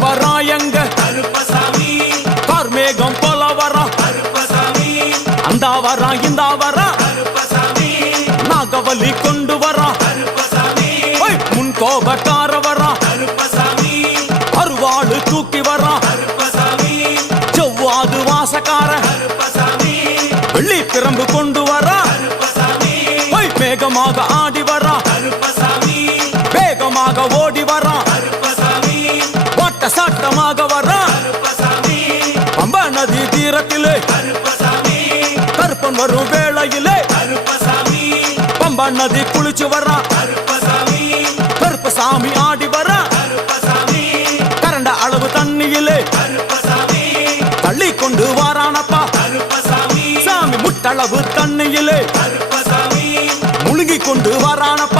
கருப்பன் வரா எங்க கருப்பசாமி கார்மேகம் போல வரா கருப்பசாமி அந்த வரா இந்த வரா கருப்பசாமி நாகவலி கொண்டு வரா கருப்பசாமி முன் கோபக்கார வரா கருப்பசாமி அருவாளு தூக்கி வரா கருப்பசாமி செவ்வாது வாசக்கார கருப்பசாமி வெள்ளி பிரம்பு கொண்டு வரா கருப்பசாமி மேகமாக ஆடி வரா கருப்பசாமி வேகமாக ஓடி வரா கருப்பசாமி ஓட்ட சாட்டமாக வரா கருப்பசாமி பம்பா நதி தீரத்திலே கருப்பசாமி கருப்பன் வரும் வேளையிலே கருப்பசாமி பம்பா நதி குளிச்சு வரா கருப்பசாமி கருப்பசாமி ஆடி வரா கருப்பசாமி கரண்ட அளவு தண்ணியிலே கருப்பசாமி தள்ளி கொண்டு வாரானப்பா கருப்பசாமி சாமி முட்டளவு தண்ணியிலே கருப்பசாமி முழுகி கொண்டு வாரானப்பா